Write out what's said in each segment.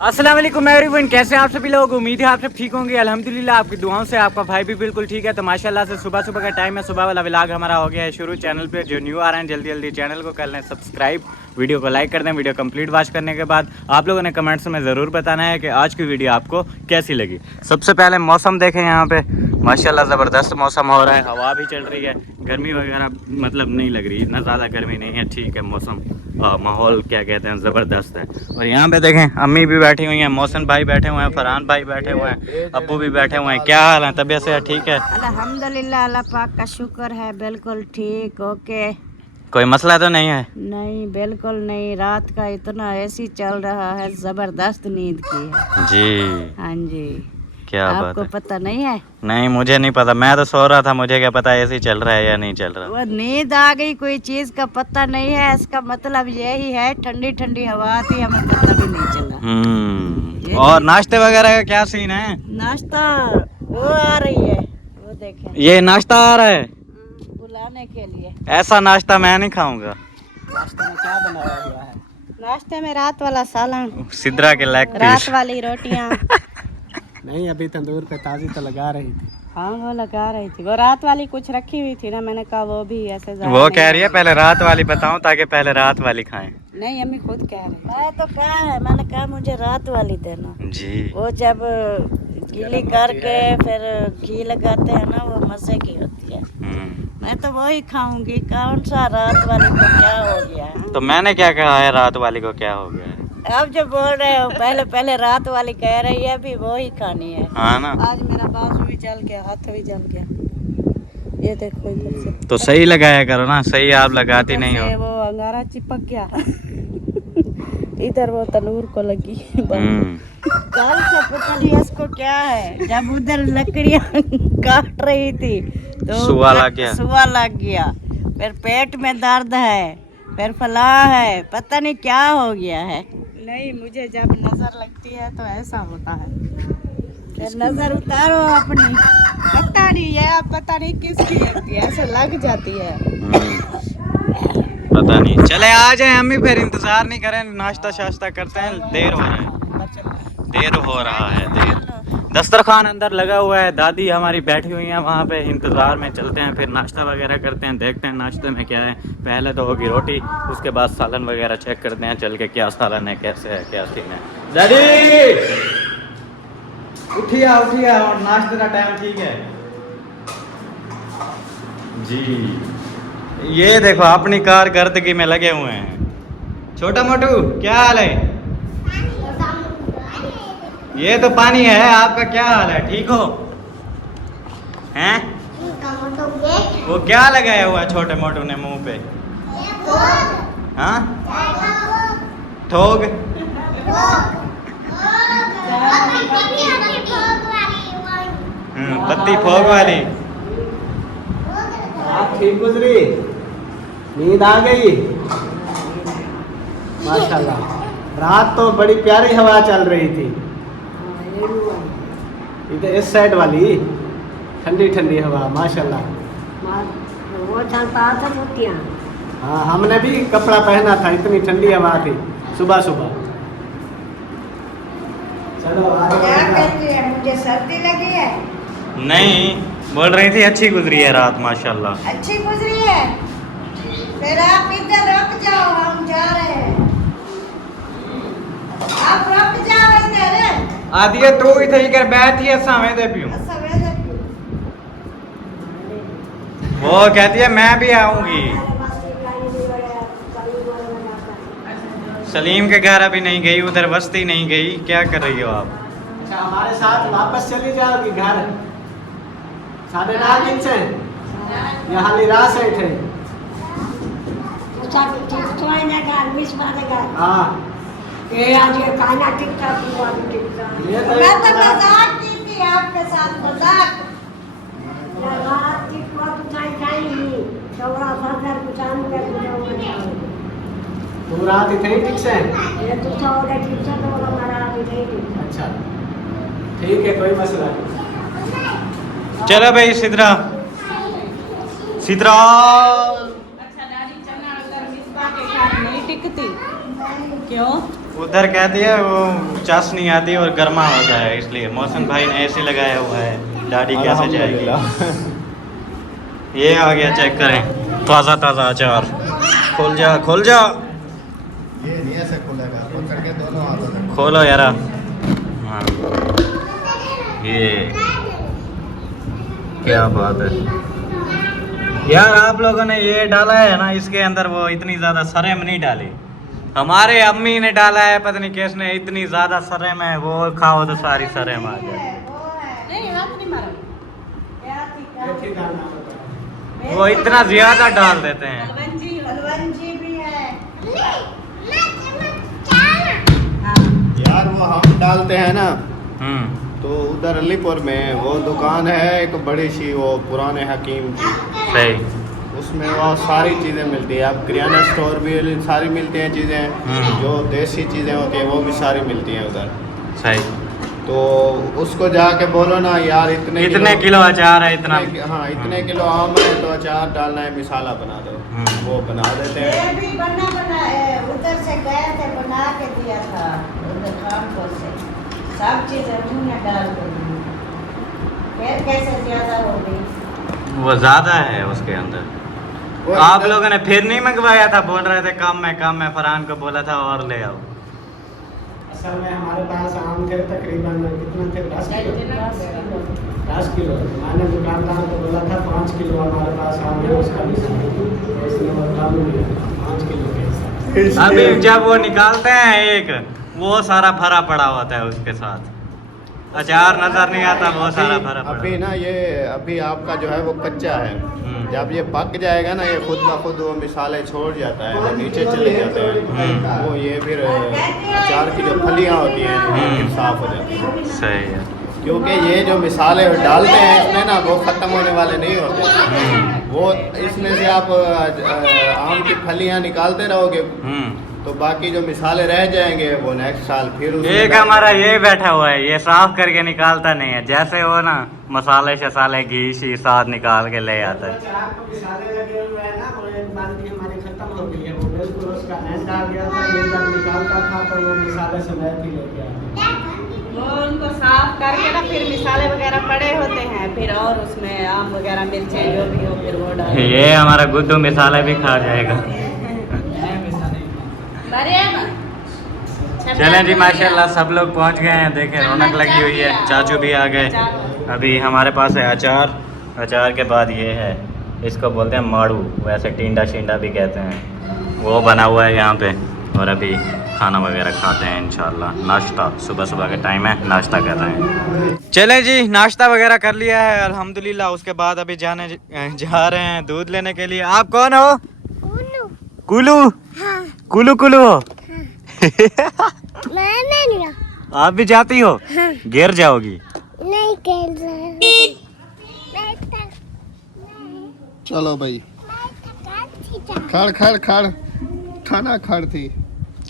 अस्सलाम वालेकुम एवरीवन, कैसे हैं आप सभी लोग। उम्मीद है आप सब ठीक होंगे। अल्हम्दुलिल्लाह आपकी दुआओं से आपका भाई भी बिल्कुल ठीक है। तो माशाल्लाह से सुबह सुबह का टाइम है, सुबह वाला व्लॉग हमारा हो गया है शुरू। चैनल पे जो न्यू आ रहे हैं जल्दी जल्दी चैनल को कर लें सब्सक्राइब, वीडियो को लाइक कर दें। वीडियो कंप्लीट वॉच करने के बाद आप लोगों ने कमेंट्स में ज़रूर बताना है कि आज की वीडियो आपको कैसी लगी। सबसे पहले मौसम देखें, यहाँ पे माशाल्लाह ज़बरदस्त मौसम हो रहा है, हवा भी चल रही है, गर्मी वगैरह मतलब नहीं लग रही, इतना ज़्यादा गर्मी नहीं है, ठीक है मौसम, माहौल क्या कहते हैं ज़बरदस्त है। और यहाँ पे देखें अम्मी भी बैठी हुई हैं, मौसन भाई बैठे हुए हैं, फरहान भाई बैठे हुए हैं, अब्बू भी बैठे हुए हैं। क्या हाल है, तबीयत से ठीक है? अल्हम्दुलिल्लाह, अल्लाह पाक का शुक्र है, बिल्कुल ठीक। ओके, कोई मसला तो नहीं है? नहीं बिल्कुल नहीं। रात का इतना ऐसी चल रहा है, जबरदस्त नींद की है जी। हाँ जी। क्या बात आपको है? पता नहीं है? नहीं, मुझे नहीं पता, मैं तो सो रहा था, मुझे क्या पता ऐसे ही चल रहा है या नहीं चल रहा। वो नींद आ गई, कोई चीज का पता नहीं है। इसका मतलब यही है, ठंडी ठंडी हवा आती, हमें पता भी नहीं चला। और नाश्ते वगैरह का क्या सीन है? नाश्ता वो आ रही है, वो देखें, ये नाश्ता आ रहा है बुलाने के लिए। ऐसा नाश्ता मैं नहीं खाऊंगा। नाश्ते में क्या बनाया हुआ है? नाश्ते में रात वाला सालन, सिद्रा के लेग रात पीस। वाली रोटियां। नहीं, अभी तंदूर पे ताज़ी तो लगा रही थी। हाँ वो लगा रही थी, वो रात वाली कुछ रखी हुई थी ना, मैंने कहा वो भी ऐसे ज़्यादा वो नहीं कह रही है पहले रात वाली बताऊं ताकि पहले रात वाली खाएं। नहीं, अम्मी खुद कह रही मैं तो कहा है, मैंने कहा मुझे रात वाली देना जी। वो जब गीली करके फिर घी लगाते हैं ना, वो मज़े की होती है। मैं तो वही खाऊंगी, कौन सा रात वाली को क्या हो गया है? तो मैंने क्या कहा है रात वाली को क्या हो गया है? अब जो बोल रहे हो, पहले पहले रात वाली कह रही है, अभी वो ही खानी है। हाँ ना। आज मेरा बाजू भी जल गया, हाथ भी जल गया, ये देखो इधर से। तो सही लगाया करो ना, सही आप लगाती नहीं इधर से हो। वो अंगारा चिपक गया। इधर वो तनूर को लगी। कल से पता नहीं इसको क्या है, जब उधर लकड़ियां काट रही थी तो सुआ लग गया। सुआ लग गया, फिर पेट में दर्द है, फिर फलां है, पता नहीं क्या हो गया है। नहीं, मुझे जब नजर लगती है तो ऐसा होता है, फिर नजर उतारो अपनी, पता नहीं है, पता नहीं किसकी लगती है, ऐसे लग जाती है। पता नहीं, चले आ जाए अम्मी, फिर इंतजार नहीं करें, नाश्ता शाश्ता करते हैं, देर हो रहा है, देर हो रहा है, देर। दस्तरखान अंदर लगा हुआ है, दादी हमारी बैठी हुई हैं वहाँ पे, इंतज़ार में चलते हैं, फिर नाश्ता वगैरह करते हैं, देखते हैं नाश्ते में क्या है। पहले तो होगी रोटी, उसके बाद सालन वगैरह चेक करते हैं चल के, क्या सालन है, कैसे है, क्या सीन है। दादी उठिए उठिए, और नाश्ते का टाइम ठीक है जी। ये देखो अपनी कार गर्दगी में लगे हुए हैं। छोटा मोटू क्या हाल है? ये तो पानी है, आपका क्या हाल है, ठीक हो? हैं? वो क्या लगाया हुआ है छोटे मोटू ने मुंह पे? हाँ, ठोग। पत्ती फोग वाली। रात ठीक गुजरी, नींद आ गई माशाल्लाह। रात तो बड़ी प्यारी हवा चल रही थी, इधर इस साइड वाली ठंडी ठंडी हवा माशाल्लाह। वो चलता था मोतियाँ। हाँ, हमने भी कपड़ा पहना था, इतनी ठंडी हवा थी सुबह सुबह। चलो क्या कहती है, मुझे सर्दी लगी है? नहीं, बोल रही थी अच्छी गुजरी है रात माशाल्लाह। अच्छी गुजरी है, फिर आप इधर रुक जाओ, हम जा रहे हैं। आप रुक जाओ इधर। आदि तू इथे कर बैठी है सामने दे पियो। वो कहती है मैं भी आऊंगी। सलीम के घर अभी नहीं गई, उधर बस्ती नहीं गई, क्या कर रही हो आप? अच्छा, हमारे साथ वापस चली जाओगी घर? 9:30 दिन से यहाँ निराश है थे। हाँ, ये तो मैं तो मजाक की थी आपके साथ, मजाक। तू रात इतनी ठीक से? अच्छा, ठीक है, कोई मसला नहीं। चलो भाई सिद्रा सिद्रा। अच्छा, दादी चना अगर मिसबा के साथ नहीं टिकती क्यों? उधर कहती है वो चास नहीं आती और गर्मा होता है, इसलिए मौसम भाई ने एसी लगाया हुआ है। दाढ़ी कैसे जाएगी? ये आ गया, चेक करें, ताज़ा ताज़ा अचार। खोल जा खोल जा, ये नहीं ऐसे खुलेगा, पकड़ के दोनों हाथों से खोलो यार। हाँ, ये क्या बात है यार, आप लोगों ने ये डाला है ना, इसके अंदर वो इतनी ज़्यादा सरेम नहीं डाली, हमारे अम्मी ने डाला है, पता नहीं किसने, इतनी ज़्यादा सरेम है, वो खाओ तो सारी सरेम आ जाए। वो इतना ज़्यादा डाल देते हैं। हलवंजी भी है। यार वो हम डालते हैं ना, हम्म, तो उधर अलीपुर में वो दुकान है एक बड़ी सी, वो पुराने हकीम की, सही। उसमें वो सारी चीज़ें मिलती है। अब किराना स्टोर भी सारी मिलती हैं चीज़ें, जो देसी चीज़ें होती हैं वो भी सारी मिलती हैं उधर। सही। तो उसको जाके बोलो ना यार इतने किलो अचार है, इतना। हाँ इतने किलो आम है तो अचार डालना है, मिसाला बना दो, वो बना देते ये हैं। भी बना उधर से गए थे, बना के दिया था उधर कानपुर से, सब चीजें उन्होंने डाल के दी। फिर कैसे ज्यादा हो गई? वो ज़्यादा है उसके अंदर। वो आप इधर- लोगों ने फिर नहीं मंगवाया था? बोल रहे थे कम में, फरहान को बोला था और ले आओ। असल में हमारे पास आम थे तकरीबन कितना थे, 10 किलो। मैंने दुकानदार को बोला था 5 किलो हमारे पास आम है, उसका भी इसने बता दिया 5 किलो के हिसाब। अभी जब वो निकालते हैं एक, वो सारा भरा पड़ा होता है उसके साथ, अचार नजर नहीं आता, वो सारा भरा पड़ा। अभी ना ये अभी आपका जो है वो कच्चा है, जब ये पक जाएगा ना, ये खुद ब खुद वो मिसाले छोड़ जाता है, वो नीचे चले जाते हैं, वो ये फिर अचार की जो फलियाँ होती हैं ये फिर साफ हो जाती हैं। सही है। क्योंकि ये जो मिसाले डालते हैं इसमें ना, वो ख़त्म होने वाले नहीं होते, वो इसमें से आप आम की फलियाँ निकालते रहोगे तो बाकी जो मिसाले रह जाएंगे वो नेक्स्ट साल फिर एक हमारा ये बैठा हुआ है, ये साफ करके निकालता नहीं है, जैसे वो ना मसाले शसाले घी शी साथ निकाल के ले आता है। मिसाले लगे हुए हैं ना, वो एक बाल्टी हमारी खत्म हो गई है, वो बिल्कुल उसका एंड आ गया था, ये जब निकालता था तो वो मिसाले से मैं भी लेके आया। वो उनको साफ करके ना फिर मिसाले वगैरह पड़े होते हैं, फिर और उसमें आम वगैरह मिर्चें जो भी हो फिर वो डाल। ये हमारा गुड्डू मिसाले भी खा जाएगा। चलें जी, माशाल्लाह सब लोग पहुंच गए हैं, देखें रौनक लगी हुई है, चाचू भी आ गए। अभी हमारे पास है अचार, अचार के बाद ये है, इसको बोलते हैं माड़ू, वैसे टिंडा शिंडा भी कहते हैं, वो बना हुआ है यहाँ पे। और अभी खाना वगैरह खाते हैं इंशाल्लाह, नाश्ता, सुबह सुबह का टाइम है, नाश्ता कर रहे हैं। चलें जी, नाश्ता वगैरह कर लिया है अल्हम्दुलिल्लाह। उसके बाद अभी जा रहे हैं दूध लेने के लिए। आप कौन हो? कुलू। हाँ। कुलू कुलू हो? मैं नहीं हूँ। आप भी जाती हो? हाँ। गिर जाओगी। नहीं खेल रहा। चलो भाई, खड़ खड़ खड़ खाना खड़ थी।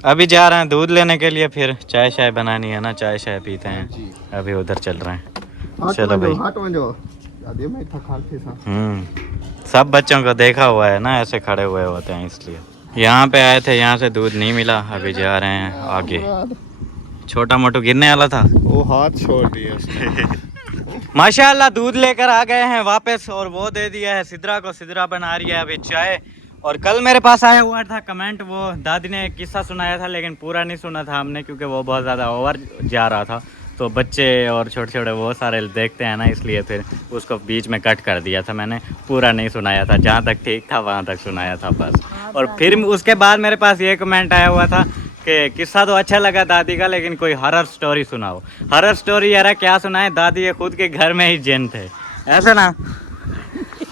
अभी जा रहे हैं दूध लेने के लिए, फिर चाय शाय बनानी है ना, चाय शाय पीते हैं। अभी उधर चल रहे हैं। चलो भाई। सब बच्चों को देखा हुआ है ना, ऐसे खड़े हुए होते हैं, इसलिए यहाँ पे आए थे, यहाँ से दूध नहीं मिला, अभी जा रहे हैं आगे। छोटा मोटू गिरने वाला था, वो हाथ छोड़ दिया उसने। माशाल्लाह दूध लेकर आ गए हैं वापस, और वो दे दिया है सिद्रा को, सिद्रा बना रही है अभी चाय। और कल मेरे पास आया हुआ था कमेंट, वो दादी ने एक किस्सा सुनाया था, लेकिन पूरा नहीं सुना था हमने, क्योंकि वो बहुत ज़्यादा ओवर जा रहा था, तो बच्चे और छोटे छोटे वो सारे देखते हैं ना, इसलिए फिर उसको बीच में कट कर दिया था मैंने, पूरा नहीं सुनाया था, जहाँ तक ठीक था वहाँ तक सुनाया था बस। और फिर उसके बाद मेरे पास ये कमेंट आया हुआ था कि किस्सा तो अच्छा लगा दादी का, लेकिन कोई हॉरर स्टोरी सुनाओ। हॉरर स्टोरी यार क्या सुनाए, दादी ये खुद के घर में ही जिन थे, ऐसे ना।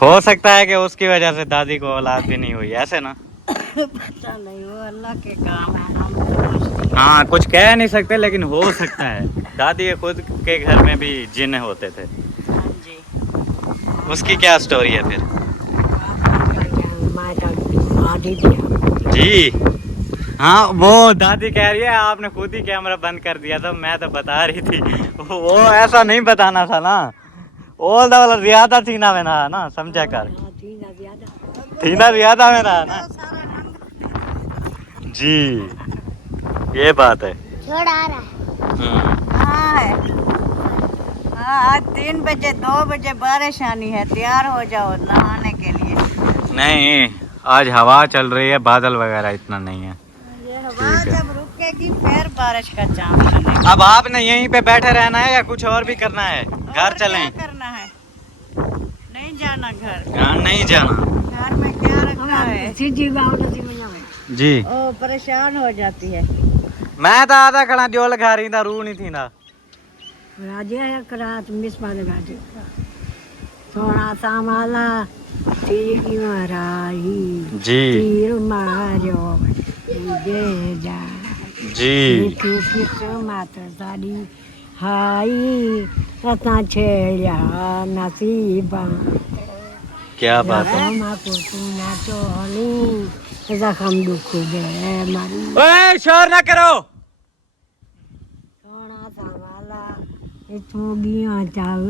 हो सकता है कि उसकी वजह से दादी को औलाद भी नहीं हुई, ऐसे ना। पता नहीं, वो अल्लाह के काम है, हम हाँ, कुछ कह नहीं सकते, लेकिन हो सकता है दादी के खुद के घर में भी जिन होते थे। जी। उसकी क्या स्टोरी है फिर? जी हाँ, वो दादी कह रही है आपने खुद ही कैमरा बंद कर दिया था, मैं तो बता रही थी। वो ऐसा नहीं बताना था ना, ओल्ड वाला ज्यादा थी ना मैंने ना, समझा कर, थी ना ज्यादा मेरा ना जी। ये बात है। छोड़ आ रहा है। हाँ है। हाँ आज 3 बजे 2 बजे बारिश आनी है, तैयार हो जाओ नहाने के लिए। नहीं आज हवा चल रही है, बादल वगैरह इतना नहीं है। ये हवा जब रुकेगी फिर बारिश का चांस बनेगा। अब आपने यहीं पे बैठे रहना है या कुछ और भी करना है? घर चलें? क्या करना है? नहीं जाना घर? हाँ नहीं जाना। घर में क्या रखना है? जी ओ परेशान हो जाती है। मैं तो आधा खड़ा जोल खा रही था, रू नहीं थी ना। थोड़ा सा माला जी जी माता साड़ी हाई रत्ना छेड़िया नसीबा क्या बात है। जख्म दुख दे मारी ओए शोर ना करो। सोना सावाला इतोगियां चल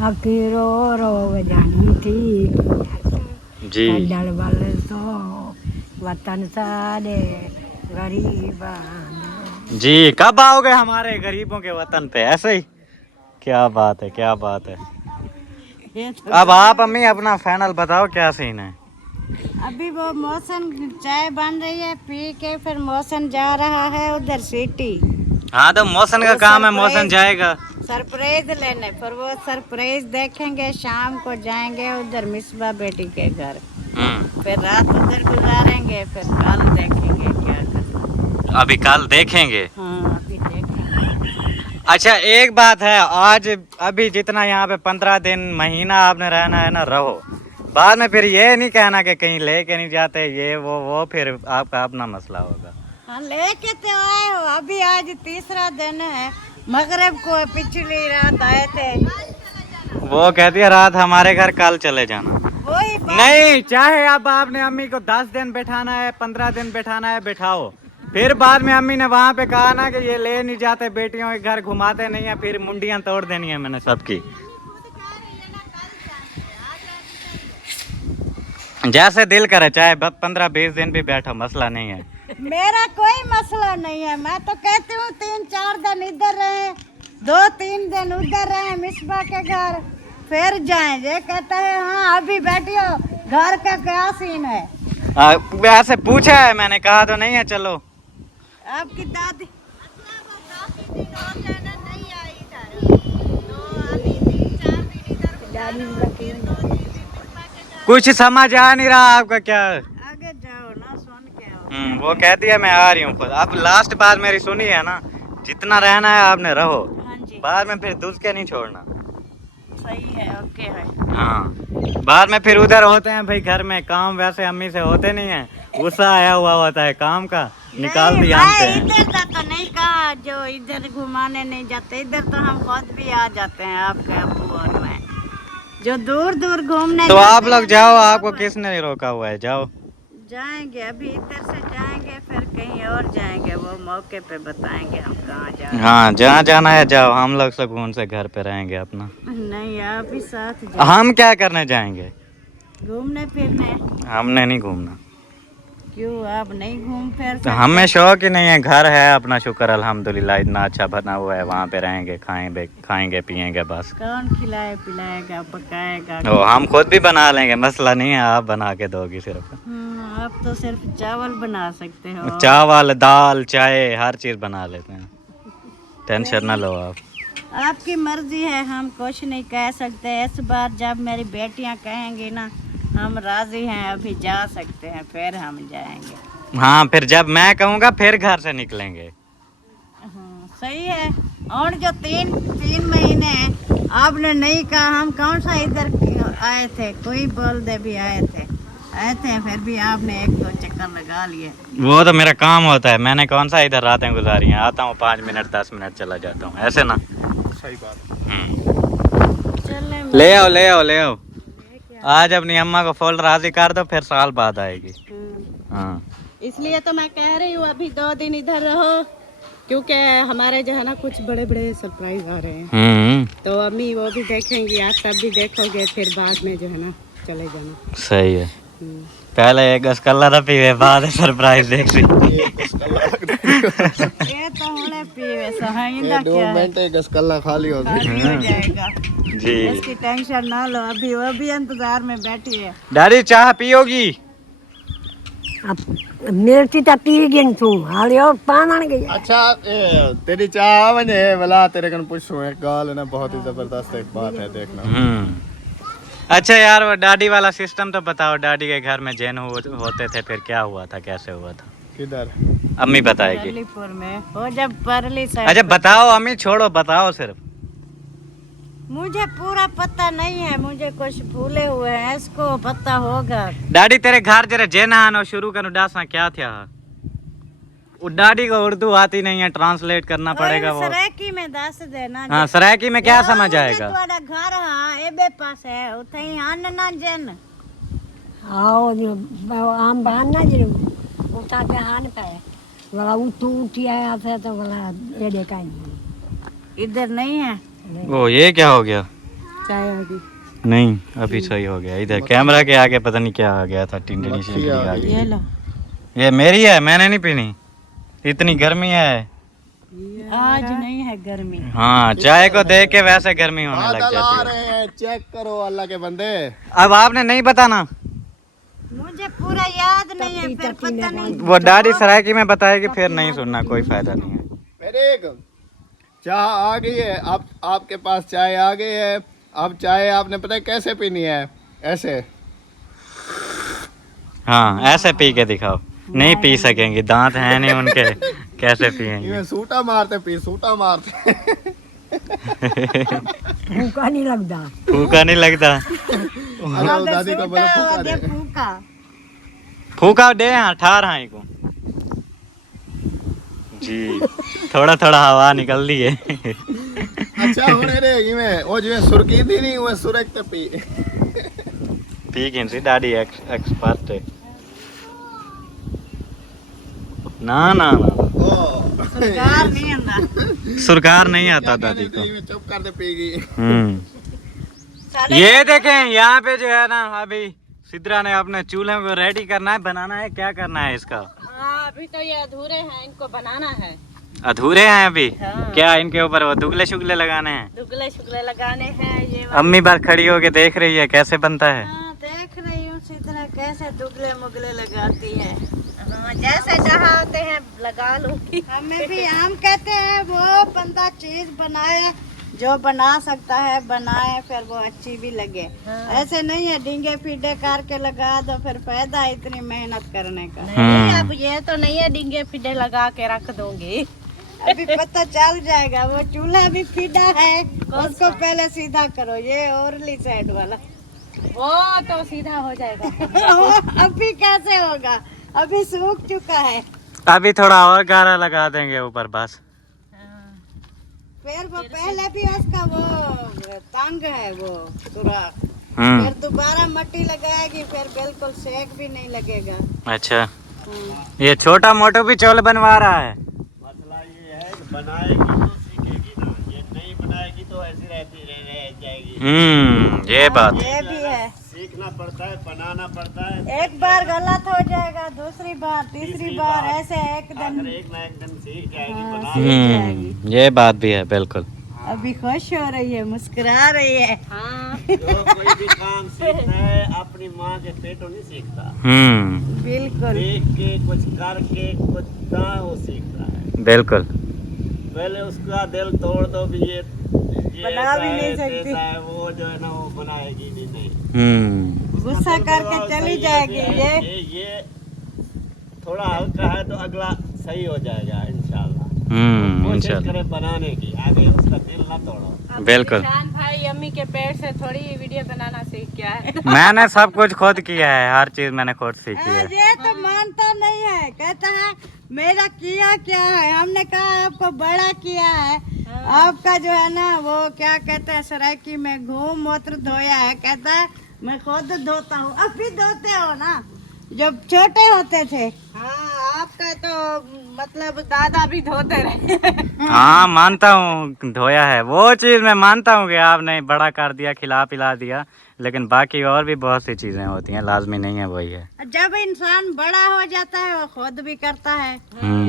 अकीरो रो जानी थी जी डल बल सो वतन सारे गरीबा। जी कब आओगे हमारे गरीबों के वतन पे? ऐसे ही। क्या बात है, क्या बात है। अब आप अम्मी अपना फाइनल बताओ, क्या सीन है? अभी वो मौसम चाय बन रही है, पी के फिर मौसम जा रहा है उधर सिटी। हाँ तो मौसम का वो काम है, सरप्राइज- मौसम जाएगा। सरप्राइज लेने, फिर वो सरप्राइज देखेंगे, शाम को जाएंगे उधर मिसबा बेटी के घर, फिर रात उधर गुजारेंगे, फिर कल देखेंगे क्या करना। अभी कल देखेंगे। हाँ अभी देखेंगे। अच्छा एक बात है, आज अभी जितना यहाँ पे 15 दिन महीना आपने रहना है ना, रहो। बाद में फिर ये नहीं कहना कि कहीं लेके नहीं जाते, ये वो फिर आपका अपना मसला होगा। हाँ लेके तो आए हो, अभी आज तीसरा दिन है। मगरिब को पिछली रात आए थे। वो कहती है रात हमारे घर, कल चले जाना। वही बात। नहीं, चाहे अब आपने अम्मी को 10 दिन बैठाना है, 15 दिन बैठाना है, बैठाओ। फिर बाद में अम्मी ने वहाँ पे कहा ना कि ये ले नहीं जाते, बेटियों के घर घुमाते नहीं है, फिर मुंडियाँ तोड़ देनी है मैंने सबकी। जैसे दिल करे, चाहे 15-20 दिन भी बैठो, मसला नहीं है। मेरा कोई मसला नहीं है, मैं तो कहती हूँ 3-4 दिन इधर रहे, 2-3 दिन उधर रहे मिसबा के घर, फिर जाएं। ये कहता है हाँ अभी बैठियो, घर का क्या सीन है? ऐसे पूछा है मैंने, कहा तो नहीं है चलो। आपकी दादी कुछ समझ आ नहीं रहा आपका क्या? आगे जाओ ना, सुन के आओ। वो कहती है मैं आ रही हूँ खुद। अब लास्ट बात मेरी सुनी है ना, जितना रहना है आपने रहो, हाँ जी बाद में फिर दूध के नहीं छोड़ना। सही है, ओके है। हाँ बाद में फिर उधर होते हैं भाई घर में काम, वैसे अम्मी से होते नहीं है, गुस्सा आया हुआ होता है काम का, निकाल नहीं, दिया मैं हैं। इधर का तो नहीं कहा, जो इधर घुमाने नहीं जाते, इधर तो हम खुद भी आ जाते हैं, आपके अब्बू और मैं। जो दूर दूर घूमने तो जाते आप लोग हैं, जाओ, वो आपको है। किसने रोका हुआ है? जाओ। जाएंगे अभी इधर से जाएंगे, फिर कहीं और जाएंगे, वो मौके पे बताएंगे हम कहाँ जा रहे हैं। हाँ जहाँ जाना है जाओ, हम लोग सुकून से घर पे रहेंगे अपना। नहीं आप भी साथ जाओ, हम क्या करने जाएंगे? घूमने फिरने। हमने नहीं घूमना। क्यों आप नहीं घूम फिर तो सकते? हमें शौक ही नहीं है, घर है अपना, शुक्र अल्हम्दुलिल्लाह इतना अच्छा बना हुआ है, वहाँ पे रहेंगे, खाएंगे पिएंगे बस। कौन खिलाए पिलाएगा, पकाएगा? हम खुद भी बना लेंगे, मसला नहीं है, आप बना के दोगी सिर्फ। आप तो सिर्फ चावल बना सकते हो। चावल दाल चाय हर चीज़ बना लेते हैं, टेंशन ना लो आप। आपकी मर्जी है, हम कुछ नहीं कह सकते। इस बार जब मेरी बेटियां कहेंगी ना हम राजी हैं, अभी जा सकते हैं, फिर हम जाएंगे। हाँ फिर जब मैं कहूँगा फिर घर से निकलेंगे। हाँ, सही है। और जो तीन महीने आपने नहीं कहा, हम कौन सा इधर आए थे, कोई बोल दे भी आए थे, फिर भी आपने 1-2 चक्कर लगा लिए। वो तो मेरा काम होता है, मैंने कौन सा इधर रातें गुजारी हैं, आता हूँ 5 मिनट 10 मिनट चला जाता हूँ, ऐसे ना। सही बात। चले ले आओ ले आओ ले आओ, आज अपनी अम्मा को फुल राजी कर दो, फिर साल बाद आएगी। हाँ इसलिए तो मैं कह रही हूँ अभी 2 दिन इधर रहो, क्योंकि हमारे जो है ना कुछ बड़े बड़े सरप्राइज आ रहे हैं, तो अम्मी वो भी देखेंगी, आप सब भी देखोगे, फिर बाद में जो है ना चले जाना। सही है। पहले एक गसकल्ला था पीवे बाद सरप्राइज देख ली। ये तो होने पीवे सहाइंदा क्या है, गसकल्ला खाली हो गई। खाली हो जाएगा। जी इसकी टेंशन ना लो, अभी वो भी इंतजार में बैठी है। डैडी चाह पियोगी? मिर्ची तो पी गई तू हाले और पाना नहीं गई। अच्छा तेरी चाह बने भला तेरे कन पूछूं एक गाल है ना, बहुत ही जबरदस्त एक बात है देखना। अच्छा यार वो दादी वाला सिस्टम तो बताओ, दादी के घर में जैन होते थे, फिर क्या हुआ था, कैसे हुआ था? किधर? अम्मी बताएगी। परलीपुर में वो जब परली साइड। अच्छा बताओ अम्मी, छोड़ो बताओ सिर्फ। मुझे पूरा पता नहीं है, मुझे कुछ भूले हुए हैं, इसको पता होगा। दादी तेरे घर जरा जैन आनो शुरू करो, डासा क्या था? वो दादी को उर्दू आती नहीं है, ट्रांसलेट करना पड़ेगा वो। सरायकी में दस देना। हाँ सरायकी में क्या समझ आएगा? तुम्हारा घर हाँ एबे पास है, उथे आन ना जन। आओ जो आम बहाना जी उठा के हान पे वाला उठी आया था तो वाला ये देखा नहीं। इधर नहीं है। वो ये क्या हो गया? चाय होगी। नहीं अभी सही हो गया। इधर कैमरा के आगे पता नहीं क्या आ गया था, टिंडनी सी आ गई। ये लो। ये मेरी है, मैंने नहीं पीनी, इतनी गर्मी है। आज नहीं है गर्मी। हाँ चाय को देख के वैसे गर्मी होने लग बादल आ जाती है। रहे हैं, चेक करो अल्लाह के बंदे। अब आपने नहीं बताना। मुझे पूरा याद नहीं है, फिर पता नहीं। वो दादी सरायकी में बताएगी, फिर नहीं सुनना, कोई फायदा नहीं है। मेरे एक चाय आ गई है, आपके पास चाय आ गई है। अब चाय आपने पता है कैसे पीनी है? ऐसे। हाँ ऐसे पी के दिखाओ। नहीं पी सकेंगे, दांत हैं नहीं उनके, कैसे पियेंगे? ये सूटा मारते पी, सूटा मारते। भूखा नहीं लगता। फूका नहीं लगता? अरे दादी को बोलो फूका दे। फूका। फूका दे हाँ, ठार हाँ को जी। थोड़ा थोड़ा हवा निकल दी है। अच्छा होने रे में वो जो सुर्की थी नहीं वो सुरखते पी। पी गिनसी दादी एक्सपर्ट है। ना ना ना सरकार नहीं आंदा। सुरकार नहीं आता दादी को। चुप कर दे पी गई। ये देखें यहाँ पे जो है ना, अभी सिद्रा ने अपने चूल्हे को रेडी करना है, बनाना है, क्या करना है इसका? हाँ अभी तो ये अधूरे हैं, इनको बनाना है। अधूरे हैं अभी? हाँ। क्या इनके ऊपर वो दुगले शुगले लगाने हैं? दुगले शुगले लगाने हैं। ये अम्मी बार खड़ी होके देख रही है कैसे बनता है। हाँ, देख रही हूँ सिद्रा कैसे दुगले मुगले लगाती है। हाँ, जैसे जहाँ होते हैं लगा लूंगी। हमें भी हम कहते हैं वो बंदा चीज बनाए, जो बना सकता है बनाए, फिर वो अच्छी भी लगे। ऐसे नहीं है डींगे फीडे करके लगा दो, फिर फायदा है इतनी मेहनत करने का। नहीं अब ये तो नहीं है डींगे फीडे लगा के रख दूंगी। अभी पता चल जाएगा। वो चूल्हा भी फीडा है, उसको पहले सीधा करो। ये ओरली साइड वाला वो तो सीधा हो जाएगा। अभी कैसे होगा? अभी सूख चुका है। अभी थोड़ा और गारा लगा देंगे ऊपर बस। फिर वो पहले भी उसका वो तंग है वो सुराख, फिर दोबारा मट्टी लगाएगी, फिर बिल्कुल सेक भी नहीं लगेगा। अच्छा ये छोटा मोटो भी चौल बनवा रहा है। मसला ये है कि बनाएगी तो सीखेगी ना, ये नहीं बनाएगी तो ऐसी रहती रह जाएगी। ये बात ये भी है, सीखना पड़ता है, बनाना पड़ता है। एक बार गलत हो जाएगा, दूसरी बार तीसरी बार ऐसे एक दिन एक ना एक दिन सीख जाएगी, बना ये बात भी है बिल्कुल। अभी खुश हो रही है, मुस्कुरा रही है। हाँ जो कोई भी काम सीखता है अपनी माँ के पेटों नहीं सीखता, बिल्कुल देख के कुछ करके कुछ का वो सीखता है। बिल्कुल पहले उसका दिल तोड़ दो भी ये बना भी नहीं सकती। ऐसा है, वो जो है ना वो बनाएगी भी नहीं। गुस्सा करके चली जाएगी। ये थोड़ा हल्का है तो अगला सही हो जाएगा इंशाल्लाह। कोशिश करें बनाने की, आगे उसका दिल ना तोड़ो। बिल्कुल भाई अम्मी के पेट से थोड़ी वीडियो बनाना सीख गया है। मैंने सब कुछ खुद किया है, हर चीज मैंने खुद सीखी है। ये तो मानता नहीं है, कहता है मेरा किया क्या है। हमने कहा आपको बड़ा किया है, आपका जो है ना वो क्या कहते हैं सरायकी में घूम मूत्र धोया है। कहता है मैं खुद धोता हूँ। अब भी धोते हो ना, जब छोटे होते थे। हाँ, आपका तो मतलब दादा भी धोते रहे। हाँ मानता हूँ धोया है, वो चीज मैं मानता हूँ कि आपने बड़ा कर दिया, खिला पिला दिया, लेकिन बाकी और भी बहुत सी चीजें होती हैं, लाजमी नहीं है वही है। जब इंसान बड़ा हो जाता है वो खुद भी करता है।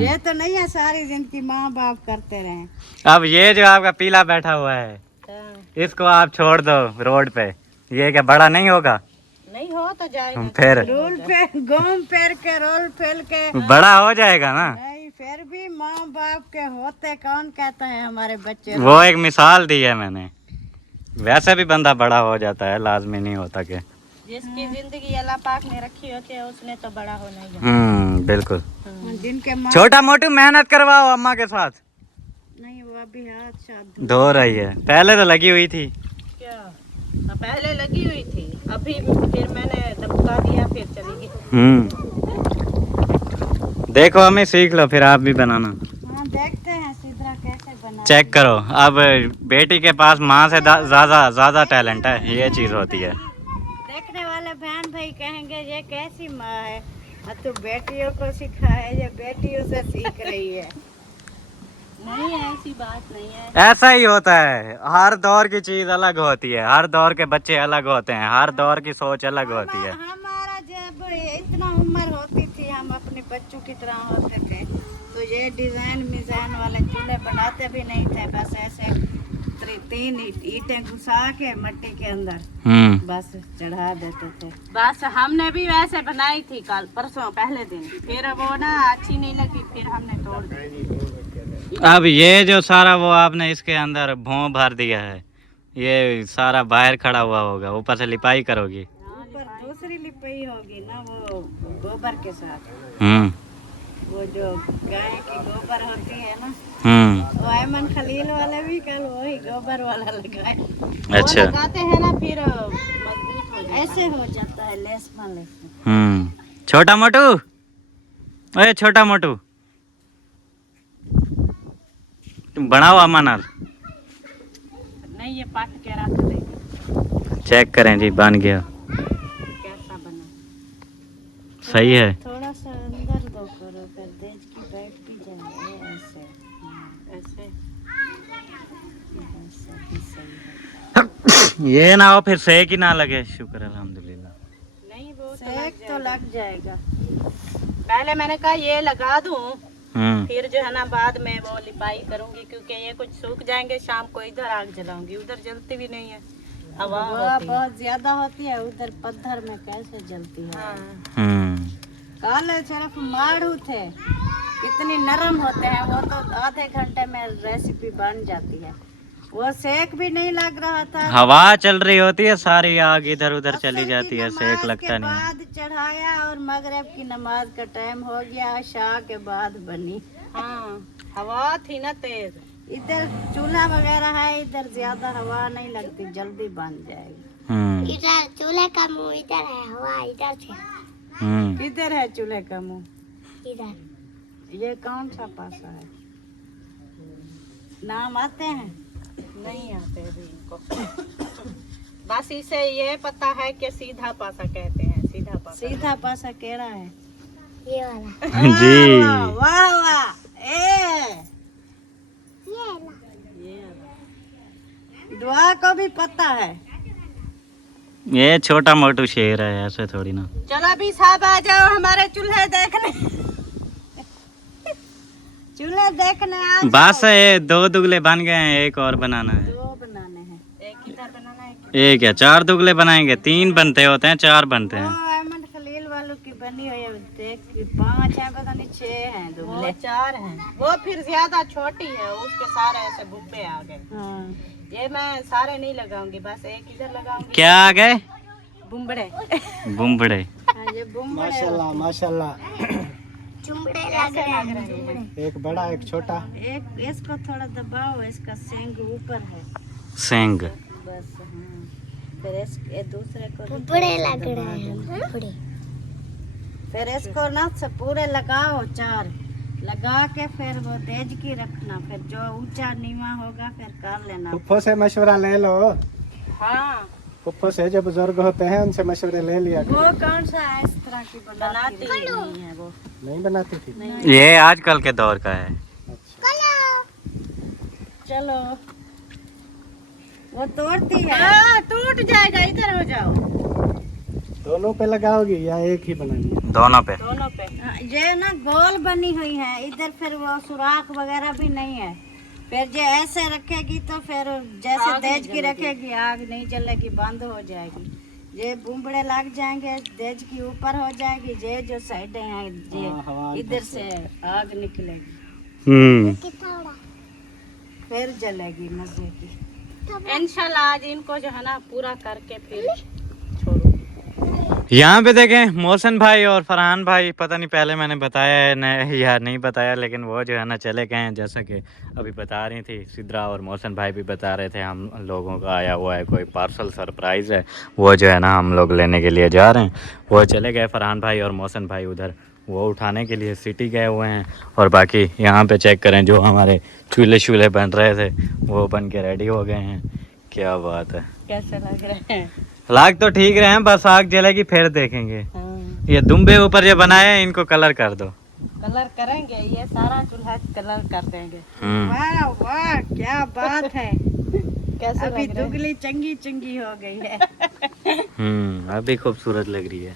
ये तो नहीं है सारी जिंदगी माँ बाप करते रहे। अब ये जो आपका पीला बैठा हुआ है, इसको आप छोड़ दो रोड पे, ये क्या बड़ा नहीं होगा? नहीं हो तो जाएगा। फिर रोल पे घूम फिर के रोल फेल के बड़ा हो जाएगा ना। नहीं, फिर भी माँ बाप के होते कौन कहता है हमारे बच्चे। वो एक मिसाल दी है मैंने, वैसे भी बंदा बड़ा हो जाता है, लाजमी नहीं होता कि। जिसकी जिंदगी अल्लाह पाक ने रखी होती है उसने तो बड़ा होना ही है। बिल्कुल। जिनके माँ छोटा मोटू मेहनत करवाओ अम्मा के साथ। नहीं, वो अभी हाथ शाद धो रही है, पहले तो लगी हुई थी। क्या पहले लगी हुई थी, अभी फिर मैंने दबका दिया, फिर चली गई। देखो हमें सीख लो, फिर आप भी बनाना। हाँ, देखते हैं सीधरा कैसे बना। चेक करो, अब बेटी के पास माँ से ज्यादा टैलेंट है, ये चीज होती है। देखने वाले बहन भाई कहेंगे ये कैसी माँ है, तो बेटियों को सिखाए, ये बेटियों से सीख रही है। नहीं, ऐसी बात नहीं है। ऐसा ही होता है, हर दौर की चीज अलग होती है, हर दौर के बच्चे अलग होते हैं, हर दौर की सोच अलग होती है। हमारा जब इतना उम्र होती थी, हम अपने बच्चों की तरह होते थे, तो ये डिजाइन वाले चूल्हे बनाते भी नहीं थे, बस ऐसे 3 ईंटें घुसा के मिट्टी के अंदर बस चढ़ा देते थे। बस हमने भी वैसे बनाई थी कल परसों पहले दिन, फिर वो ना अच्छी नहीं लगी, फिर हमने तोड़ दी। अब ये जो सारा वो आपने इसके अंदर भों भर दिया है, ये सारा बाहर खड़ा हुआ होगा, ऊपर से लिपाई करोगी। ऊपर दूसरी लिपाई होगी ना, वो गोबर के साथ। वो जो गाय की गोबर होती है ना, वो अयमन खलील वाले भी कल वही गोबर वाला लगाए। अच्छा, वो लगाते हैं ना, फिर मजबूत हो जाता है, ऐसे हो जाता है लेस छोटा मोटू, ओए छोटा मोटू, तुम बनाओ अम्मा नाल। नहीं, ये पाट के रख देंगे। चेक करें जी, बन गया, कैसा बना? सही है। थोड़ा सा अंदर दो करो, फिर देख की बैठ भी जाए। ऐसे ऐसे भी सही है। ये ना हो फिर सेक ही ना लगे। शुक्र अल्हम्दुलिल्लाह। नहीं, वो सेक तो लग जाएगा। पहले मैंने कहा ये लगा दूं, फिर जो है ना बाद में वो लिपाई करूंगी, क्योंकि ये कुछ सूख जाएंगे। शाम को इधर आग जलाऊंगी, उधर जलती भी नहीं है, हवा बहुत ज्यादा होती है, उधर पत्थर में कैसे जलती है। कल सिर्फ माड़ू थे, इतनी नरम होते हैं वो, तो आधे घंटे में रेसिपी बन जाती है। वो सेक भी नहीं लग रहा था, हवा चल रही होती है, सारी आग इधर उधर चली जाती है, सेक लगता नहीं है। बाद चढ़ाया और मगरिब की नमाज का टाइम हो गया, शाह के बाद बनी। हाँ, हवा थी ना तेज, इधर चूल्हा वगैरह है, इधर ज्यादा हवा नहीं लगती, जल्दी बन जाएगी। इधर चूल्हे का मुंह इधर है, हवा इधर से। इधर है चूल्हे का मुंह, इधर। ये कौन सा पासा है? नाम आते हैं? नहीं आते अभी इनको। बस इसे ये पता है कि सीधा पासा कहते हैं। सीधा पासा केड़ा है? ये वाला। जी, वाह वाह, ये दुआ को भी पता है। ये छोटा मोटू शेर है, ऐसे थोड़ी ना। चलो अभी साहब आ जाओ हमारे चूल्हे देखने। चूल्हे देखने आ जाओ। बस ये 2 दुगले बन गए हैं, एक और बनाना है। 2 बनाने हैं, एक इधर बनाना है, एक या 4 दुगले बनाएंगे, 3 बनते होते हैं, 4 बनते हैं। अहमद खलील वालों की बनी हुई है, देख 5 है, पता नहीं 6 हैं, दुगले 4 हैं। वो फिर ज्यादा छोटी है, उसके सारे ऐसे बुब्बे आ गए। ये मैं सारे नहीं लगाऊंगी, बस एक इधर लगाऊंगी। क्या आ गए? बुम्बड़े। बुम्बड़े। ये बुम्बड़े माशाल्लाह माशाल्लाह। चुमड़े लग रहे हैं। एक बड़ा एक छोटा। एक इसको थोड़ा दबाओ, इसका सेंग ऊपर है, सेंग। बस। फिर ये दूसरे को बड़े लग रहे हैं, बड़े। फिर इसको ना से पूरे लगाओ, 4 लगा के फिर वो तेज की रखना, फिर जो ऊंचा नीवा होगा फिर कर लेना। फुफ्फो से मशवरा ले लो। हाँ, फुफ्फो से जो बुजुर्ग होते हैं उनसे मशवरे ले लिया करो। वो कौन सा है इस तरह की बनाती नहीं है वो। नहीं बनाती थी। ये आजकल के दौर का है। चलो वो तोड़ती है। हाँ, टूट जाएगा, इधर हो जाओ। दोनों पे लगाओगी या एक ही बनानी है? दोनों पे। दोनों पे। ये ना गोल बनी हुई है, इधर फिर वो सुराख वगैरह भी नहीं है। फिर जो ऐसे रखेगी तो फिर जैसे देज की रखेगी आग नहीं जलेगी, बंद हो जाएगी। ये बुम्बड़े लग जाएंगे, देज की ऊपर हो जाएगी, ये जो साइड हैं ये इधर से आग निकलेगी, फिर जलेगी मजे की। इंशाल्लाह आज इनको जो है ना पूरा करके फिर छोड़ो। यहाँ पे देखें मोहसिन भाई और फरहान भाई, पता नहीं पहले मैंने बताया है नहीं या नहीं बताया, लेकिन वो जो है ना चले गए हैं। जैसा कि अभी बता रही थी सिद्रा और मोहसिन भाई भी बता रहे थे, हम लोगों का आया हुआ है कोई पार्सल सरप्राइज़ है, वो जो है ना हम लोग लेने के लिए जा रहे हैं। वो चले गए फरहान भाई और मोहसिन भाई उधर, वो उठाने के लिए सिटी गए हुए हैं। और बाकी यहाँ पे चेक करें, जो हमारे चूल्हे शूल्हे बन रहे थे वो बन के रेडी हो गए हैं। क्या बात है, कैसे लग रहे हैं? लाग तो ठीक रहे हैं, बस आग जलेगी फिर देखेंगे। ये दुम्बे ऊपर जो बनाए हैं इनको कलर कर दो। कलर करेंगे, ये सारा चूल्हा कलर कर देंगे। हम्म। वाह वाह क्या बात है। कैसे अभी दुगली चंगी चंगी हो गई है। अभी खूबसूरत लग रही है,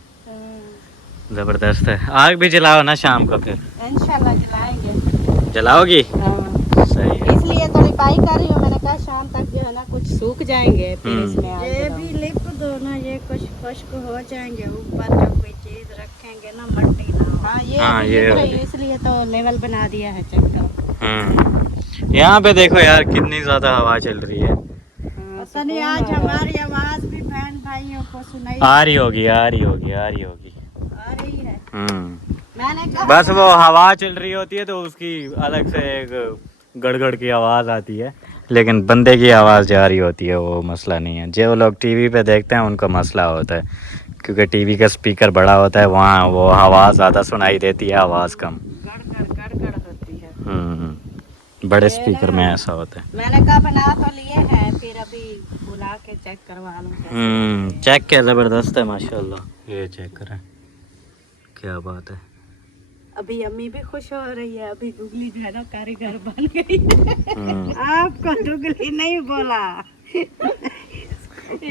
जबरदस्त है। आग भी जलाओ ना शाम को, फिर इंशाल्लाह जलाएंगे। जलाओगी? हाँ। सही है। इसलिए तो लिपाई कर रही हूँ, मैंने कहा शाम तक जो है ना कुछ सूख जाएंगे फिर इसमें आग ये भी लिप दो ना, ये कुछ खुश्क हो जाएंगे। ऊपर जो कोई चीज रखेंगे ना मट्टी ना। हाँ ये इसलिए तो लेवल बना दिया है चक्कर। यहाँ पे देखो यार कितनी ज्यादा हवा चल रही है। पता नहीं आज हमारी आवाज भी बहन भाइयों को सुनाई आ रही होगी, आ रही होगी, आ रही होगी। आ रही है। मैंने कहा बस वो हवा चल रही होती है तो उसकी अलग से एक गड़गड़ की आवाज़ आती है, लेकिन बंदे की आवाज़ जा रही होती है, वो मसला नहीं है। जो लोग टीवी पे देखते हैं उनको मसला होता है, क्योंकि टीवी का स्पीकर बड़ा होता है, वहाँ वो आवाज़ ज़्यादा सुनाई देती है, आवाज़ कम। गड़गड़ होती है। बड़े स्पीकर में ऐसा होता है। मैंने कहा बना तो लिए हैं, फिर अभी बुला के चेक करवा लूँ। चेक क्या ज़बरदस्त है माशाल्लाह। ये चेक करें, क्या बात है। अभी अम्मी भी खुश हो रही है, अभी दुगली जो है ना कारीगर बन गई। आपको दुगली नहीं बोला।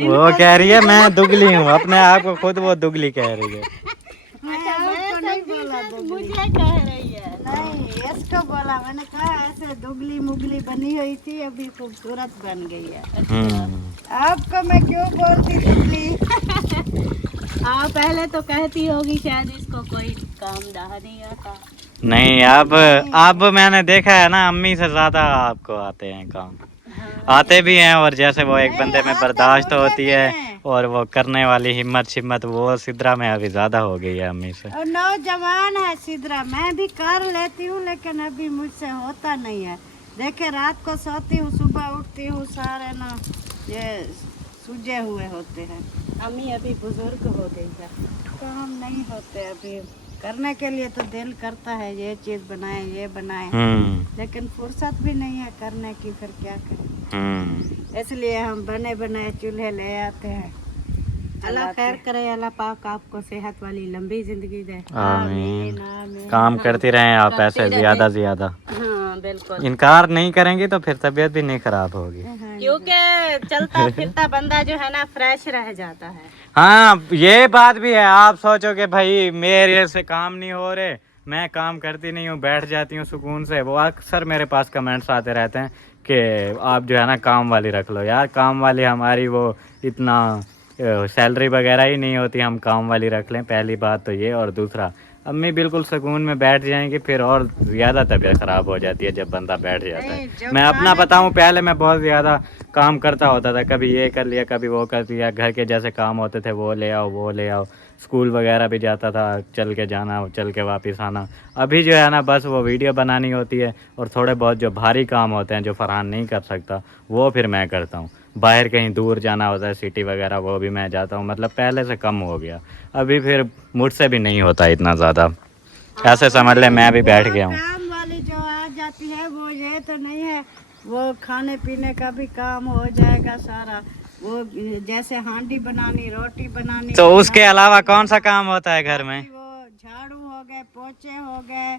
वो कह रही है मैं दुगली हूँ, अपने आप को खुद वो दुगली कह रही है। आपको नहीं बोला, मुझे कह रही है। नहीं इसको बोला, मैंने कहा ऐसे दुगली मुगली बनी हुई थी, अभी खूबसूरत बन गई है। आपको मैं क्यों बोलती दुगली? हाँ पहले तो कहती होगी शायद इसको कोई काम नहीं आता। नहीं, अब मैंने देखा है ना, अम्मी से ज्यादा आपको आते हैं काम। आते भी हैं, और जैसे वो एक बंदे में बर्दाश्त होती है और वो करने वाली हिम्मत शिम्मत वो सिद्रा में अभी ज्यादा हो गई है अम्मी से। और नौजवान है सिद्रा, मैं भी कर लेती हूँ लेकिन अभी मुझसे होता नहीं है। देखे रात को सोती हूँ, सुबह उठती हूँ, सारे ना ये सूजे हुए होते हैं। अम्मी अभी बुजुर्ग हो गई है, काम नहीं होते अभी। करने के लिए तो दिल करता है ये चीज बनाए ये बनाए, लेकिन फुर्सत भी नहीं है करने की, फिर क्या करें। इसलिए हम बने बनाए चूल्हे ले आते हैं। अल्लाह खैर करे, अल्लाह पाक आपको सेहत वाली लंबी जिंदगी दे। आमीन। काम करती रहें आप ऐसे ज्यादा ज्यादा। हाँ बिल्कुल। इनकार नहीं करेंगे तो फिर तबीयत भी नहीं खराब होगी, क्योंकि चलता फिरता बंदा जो है ना फ्रेश रह जाता है। हाँ ये बात भी है। आप सोचो कि भाई मेरे से काम नहीं हो रहे, मैं काम करती नहीं हूँ, बैठ जाती हूँ सुकून से। वो अक्सर मेरे पास कमेंट्स आते रहते हैं कि आप जो है ना काम वाली रख लो। यार काम वाली हमारी वो इतना सैलरी वगैरह ही नहीं होती, हम काम वाली रख लें, पहली बात तो ये। और दूसरा अम्मी बिल्कुल सुकून में बैठ जाएंगी, फिर और ज़्यादा तबीयत ख़राब हो जाती है जब बंदा बैठ जाता है। मैं अपना बताऊं, पहले मैं बहुत ज़्यादा काम करता होता था, कभी ये कर लिया कभी वो कर लिया, घर के जैसे काम होते थे वो ले आओ वो ले आओ, स्कूल वगैरह भी जाता था, चल के जाना चल के वापस आना। अभी जो है ना बस वो वीडियो बनानी होती है, और थोड़े बहुत जो भारी काम होते हैं जो फरहान नहीं कर सकता वो फिर मैं करता हूँ। बाहर कहीं दूर जाना होता है सिटी वगैरह, वो भी मैं जाता हूँ। मतलब पहले से कम हो गया, अभी फिर मुझसे भी नहीं होता इतना ज़्यादा। ऐसे समझ ले मैं भी बैठ गया हूँ। काम वाली जो आ जाती है वो ये तो नहीं है, वो खाने पीने का भी काम हो जाएगा सारा। वो जैसे हांडी बनानी, रोटी बनानी। तो उसके अलावा कौन सा काम होता है घर में? वो झाड़ू हो गए, पोछे हो गए,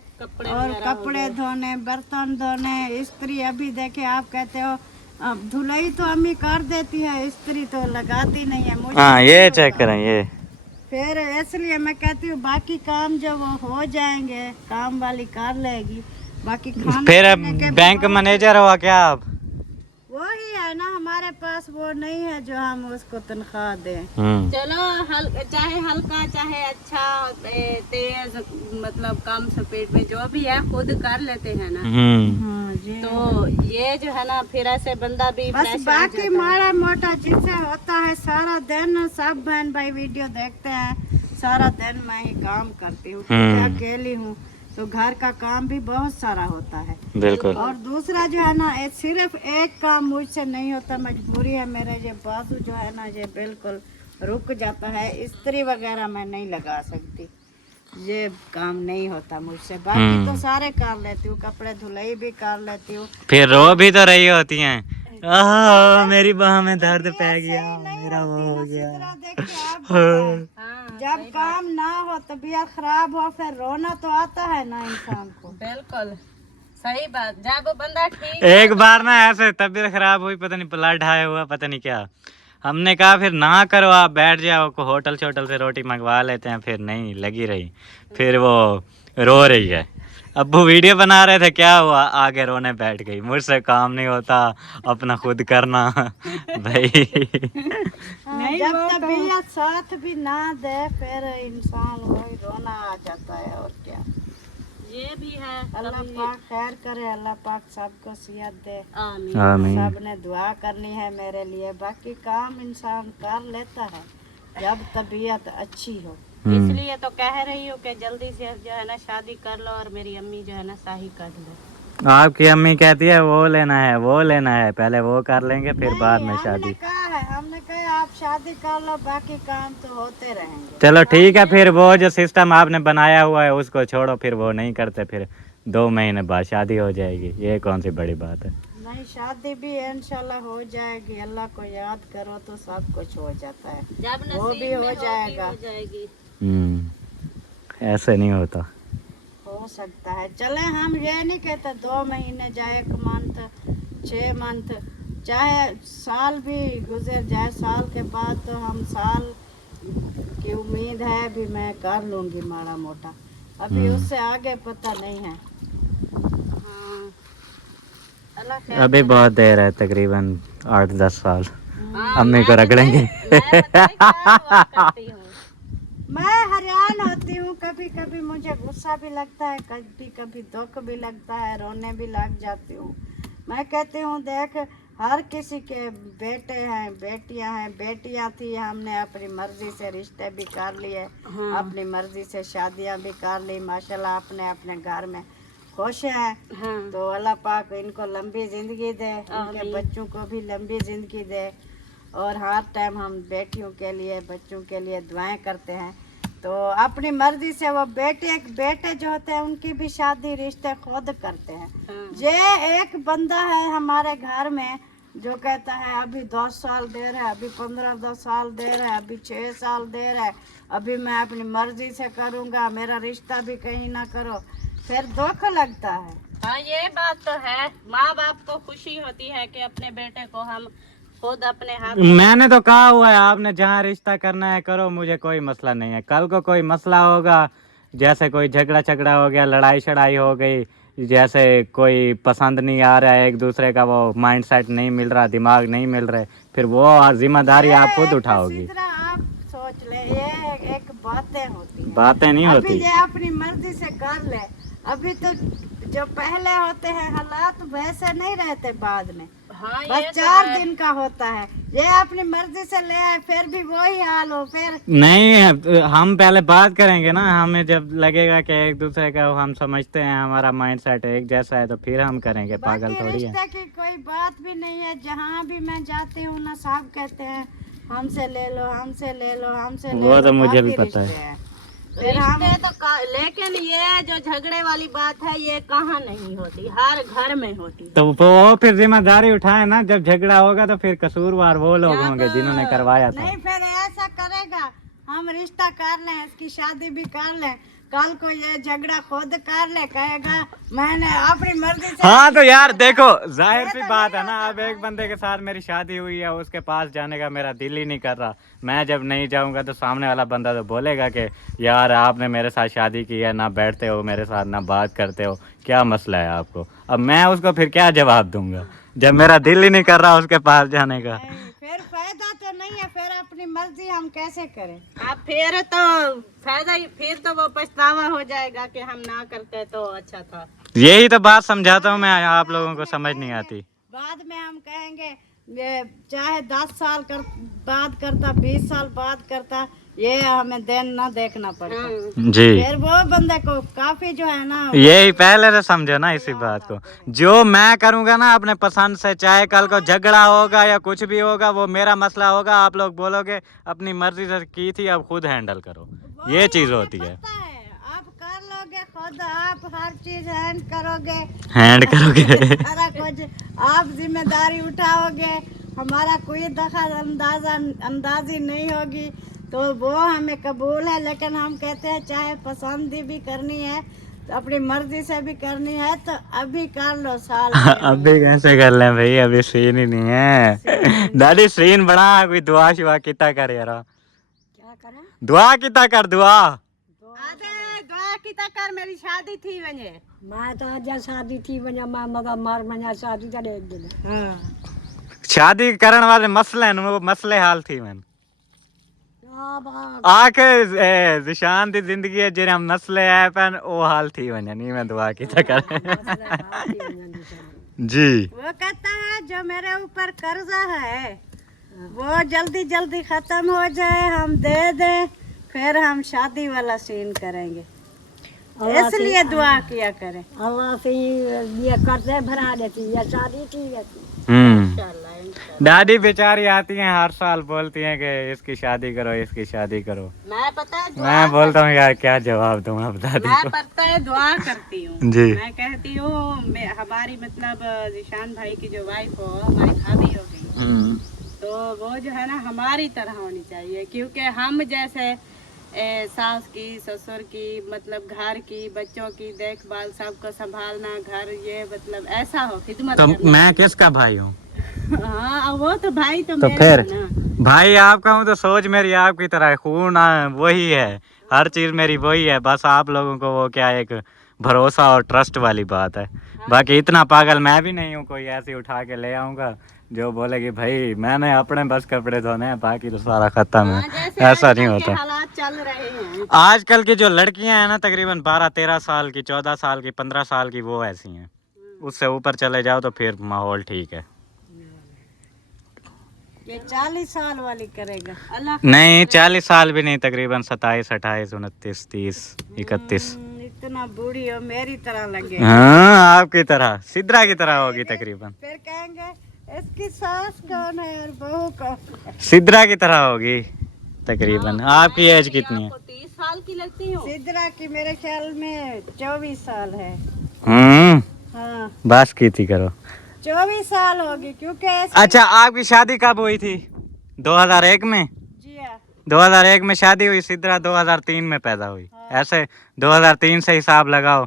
और कपड़े धोने, बर्तन धोने, इस्त्री। अभी देखे आप कहते हो अब धुलाई तो अम्मी कर देती है, इस्त्री तो लगाती नहीं है मुझे। हाँ ये चेक करें ये। फिर इसलिए मैं कहती हूँ बाकी काम जो वो हो जाएंगे, काम वाली कर लेगी, बाकी खाना फिर पीने के भी बैंक बहुत- मैनेजर हुआ क्या आप? वही है ना, हमारे पास वो नहीं है जो हम उसको तनख्वाह दें। चलो चाहे हल्का चाहे अच्छा तेज, मतलब कम स्पीड में जो भी है खुद कर लेते हैं ना। हाँ जी। तो ये जो है ना फिर ऐसे बंदा भी बस fresh हो बाकी जाता है। माड़ा मोटा जिससे होता है सारा दिन, सब बहन भाई वीडियो देखते हैं, सारा दिन मैं ही काम करती हूँ, क्योंकि अकेली हूँ तो घर का काम भी बहुत सारा होता है। बिल्कुल। और दूसरा जो है ना, सिर्फ एक काम मुझसे नहीं होता, मजबूरी है मेरा, ये बाजू जो है ना ये बिल्कुल रुक जाता है, इस्त्री वगैरह मैं नहीं लगा सकती, ये काम नहीं होता मुझसे। बाकी तो सारे कर लेती हूँ, कपड़े धुलाई भी कर लेती हूँ। फिर रो भी तो रही होती हैं, आह मेरी बाह में दर्द पै गया, मेरा वो हो गया। सिदरा देखिए आप बताएं, जब काम ना हो, तबीयत खराब हो, फिर रोना तो आता है ना इंसान को। बिल्कुल सही बात। जब बंदा ठीक एक बार ना ऐसे तबीयत खराब हुई, पता नहीं ब्लड हाई हुआ, पता नहीं क्या। हमने कहा फिर ना करो, आप बैठ जाओ, को होटल छोटल से रोटी मंगवा लेते हैं। फिर नहीं लगी रही, फिर वो रो रही है। अब्बू वीडियो बना रहे थे, क्या हुआ, आगे रोने बैठ गई, मुझसे काम नहीं होता, अपना खुद करना। भाई जब तबीयत साथ भी ना दे, फिर इंसान वही रोना आ जाता है, और क्या। ये भी है। अल्लाह पाक खैर करे, अल्लाह पाक सबको सेहत दे। आमीन। आमीन। सबने दुआ करनी है मेरे लिए। बाकी काम इंसान कर लेता है जब तबीयत अच्छी हो। इसलिए तो कह रही हूँ कि जल्दी से जो है ना शादी कर लो, और मेरी अम्मी जो है ना शादी कर लो। आपकी अम्मी कहती है वो लेना है, वो लेना है, पहले वो कर लेंगे फिर बाद में हमने शादी। कहा है, हमने कहा आप शादी कर लो, बाकी काम तो होते रहेंगे। चलो ठीक है, फिर वो जो सिस्टम आपने बनाया हुआ है उसको छोड़ो, फिर वो नहीं करते, फिर 2 महीने बाद शादी हो जाएगी, ये कौन सी बड़ी बात है। नहीं, शादी भी इंशाल्लाह हो जाएगी, अल्लाह को याद करो तो सब कुछ हो जाता है, जब वो भी हो जाएगा। हो जाएगी। ऐसे नहीं होता। हो सकता है। चले, हम ये नहीं कहते 2 महीने जाए, 1 मंथ, 6 मंथ, चाहे साल भी गुजर जाए, साल के बाद तो हम साल की उम्मीद है भी मैं कर लूँगी माड़ा मोटा, अभी उससे आगे पता नहीं है। हाँ। अल्लाह खैर अभी बहुत देर है, तकरीबन 8-10 साल हाँ, अम्मी को रगड़ेंगे। मैं पता है क्या हुआ करती हूँ। मैं हैरान होती हूँ, कभी कभी मुझे गुस्सा भी लगता है, कभी कभी दुख भी लगता है, रोने भी लग जाती हूँ। मैं कहती हूँ देख, हर किसी के बेटे हैं, बेटियां हैं, बेटियां थी, हमने अपनी मर्जी से रिश्ते भी कर लिए, अपनी मर्जी से शादियां भी कर ली, माशाल्लाह अपने अपने घर में खुश हैं। तो अल्लाह पाक इनको लंबी ज़िंदगी दे, उनके बच्चों को भी लंबी ज़िंदगी दे, और हर टाइम हम बेटियों के लिए, बच्चों के लिए दुआएं करते हैं। तो अपनी मर्जी से वो बेटे जो होते हैं उनकी भी शादी रिश्ते खुद करते हैं। ये एक बंदा है हमारे घर में जो कहता है अभी 10 साल दे रहा है, अभी 15 साल दे रहा है, अभी 6 साल दे रहा है, अभी मैं अपनी मर्जी से करूँगा, मेरा रिश्ता भी कहीं ना करो, फिर दुख लगता है। हाँ ये बात तो है, माँ बाप को खुशी होती है कि अपने बेटे को हम खुद अपने हाथ। मैंने तो कहा हुआ है, आपने जहाँ रिश्ता करना है करो, मुझे कोई मसला नहीं है। कल को कोई मसला होगा, जैसे कोई झगड़ा हो गया, लड़ाई शड़ाई हो गई, जैसे कोई पसंद नहीं आ रहा है एक दूसरे का, वो माइंड सेट नहीं मिल रहा, दिमाग नहीं मिल रहे, फिर वो जिम्मेदारी आप खुद उठाओगी। आप सोच ले, ये एक बातें होती हैं, बातें नहीं अभी होती। ये अपनी मर्जी से कर ले। अभी तो जो पहले होते हैं हालात वैसे नहीं रहते बाद में। हाँ बस ये 4 दिन का होता है, ये अपनी मर्जी से ले आए, फिर भी वही हाल हो, फिर नहीं, हम पहले बात करेंगे ना, हमें जब लगेगा कि एक दूसरे का हम समझते हैं, हमारा माइंड सेट एक जैसा है, तो फिर हम करेंगे, पागल बाकी थोड़ी है। रिश्ते की कोई बात भी नहीं है। जहाँ भी मैं जाती हूँ ना, सब कहते हैं हमसे ले लो, हमसे ले लो, हमसे ले लो। वो तो मुझे भी काफी पता है। रिश्ते हैं। रिश्ते तो लेकिन ये जो झगड़े वाली बात है ये कहाँ नहीं होती, हर घर में होती है। तो वो फिर जिम्मेदारी उठाए ना, जब झगड़ा होगा तो फिर कसूरवार वो लोग होंगे जिन्होंने करवाया था। नहीं फिर ऐसा करेगा, हम रिश्ता कर लें, इसकी शादी भी कर लें, कल को ये झगड़ा खुद कर ले, कहेगा मैंने अपनी मर्जी से। हाँ तो यार देखो जाहिर सी बात है ना, अब एक बंदे के साथ मेरी शादी हुई है, उसके पास जाने का मेरा दिल ही नहीं कर रहा। मैं जब नहीं जाऊंगा तो सामने वाला बंदा तो बोलेगा कि यार आपने मेरे साथ शादी की है, ना बैठते हो मेरे साथ, ना बात करते हो, क्या मसला है आपको। अब मैं उसको फिर क्या जवाब दूंगा जब मेरा दिल ही नहीं कर रहा उसके पास जाने का। फिर फायदा तो नहीं है, फिर अपनी मर्जी हम कैसे करें। अब फिर तो फायदा ही, फिर तो वो पछतावा हो जाएगा कि हम ना करते तो अच्छा था। यही तो बात समझाता हूँ मैं, आप लोगों को समझ नहीं आती। बाद में हम कहेंगे ये चाहे 10 साल बाद करता, 20 साल बाद करता, ये हमें दिन ना देखना पड़ता। जी फिर वो बंदे को काफी जो है ना, यही पहले से समझो ना इसी बात को। जो मैं करूंगा ना अपने पसंद से, चाहे कल को झगड़ा होगा या कुछ भी होगा वो मेरा मसला होगा, आप लोग बोलोगे अपनी मर्जी से की थी अब खुद हैंडल करो, ये चीज होती है। पता है आप कर लोगे खुद, आप हर चीज हैंड करोगे सारा कुछ आप जिम्मेदारी उठाओगे, हमारा कोई दखल अंदाजी नहीं होगी, तो वो हमें कबूल है। लेकिन हम कहते हैं चाहे पसंद भी करनी है तो अपनी मर्जी से भी करनी है तो अभी कर लो साल अभी कैसे कर लें भाई, अभी सीन ही नहीं है। दादी सीन बड़ा, कोई दुआ शुआ किता कर यार, क्या करें? दुआ किता कर, दुआ दुआ की कर, मेरी शादी थी वने, मैं तो आज शादी थी वने, मैं मगर मर मना शादी करे एक दिन। शादी करने वाले मसले हैं, वो मसले हाल थी मैंने आके जिशान दी जिंदगी है जेरे हम मसले है पन वो हाल थी वने नहीं, मैं दुआ की था कर जी। वो कहता है जो मेरे ऊपर कर्जा है वो जल्दी जल्दी खत्म हो जाए, हम दे दें, फिर हम शादी वाला सीन करेंगे, इसलिए दुआ किया करें। अल्लाह से ये कर्जे भरा देती है, शादी ठीक है। दादी बेचारी आती हैं हर साल बोलती हैं कि इसकी शादी करो, इसकी शादी करो। मैं पता है मैं बोलता हूँ यार क्या जवाब दूँ अब दादी मैं को। पता है दुआ करती हूँ जी। मैं कहती हूँ हमारी मतलब जिशान भाई की जो वाइफ हो, हमारी भाभी हो गई, तो वो जो है ना हमारी तरह होनी चाहिए, क्योंकि हम जैसे सास की, ससुर की, मतलब घर की, बच्चों की देखभाल, सबको संभालना, घर ये मतलब ऐसा हो, खिदमत तो करना। मैं किसका भाई हूँ? हाँ वो तो भाई तो तो मेरे फिर हैं ना। भाई आपका हूँ तो सोच मेरी आपकी तरह है, खून वही है, हर चीज मेरी वही है, बस आप लोगों को वो क्या एक भरोसा और ट्रस्ट वाली बात है। बाकी इतना पागल मैं भी नहीं हूँ कोई ऐसे उठा के ले आऊंगा जो बोलेगी भाई मैंने अपने बस कपड़े धोने हैं बाकी तो सारा खत्म है, ऐसा नहीं होता। हालात चल रहे हैं आजकल की जो लड़कियां हैं ना तकरीबन 12-13 साल की, 14 साल की, 15 साल की, वो ऐसी हैं। उससे ऊपर चले जाओ तो फिर माहौल ठीक है। ये 40 साल वाली करेगा अल्लाह। नहीं 40 साल भी नहीं, तकरीबन 27, 28, 29, 30, 31। इतना बूढ़ी हो मेरी तरह लगे। हाँ आपकी तरह, सिद्रा की तरह होगी तकरीबन। फिर कहेंगे इसकी सास कौन है और बहू कौन? सिद्रा की तरह होगी तकरीबन। आपकी एज कितनी है? 30 साल की लगती हूँ। सिद्रा की मेरे ख्याल में 24 साल है। हाँ बस की थी करो। 24 साल होगी क्योंकि अच्छा आपकी शादी कब हुई थी? 2001 में? जी हाँ 2001 में शादी हुई, सिद्रा 2003 में पैदा हुई। ऐसे 2003 से हिसाब लगाओ,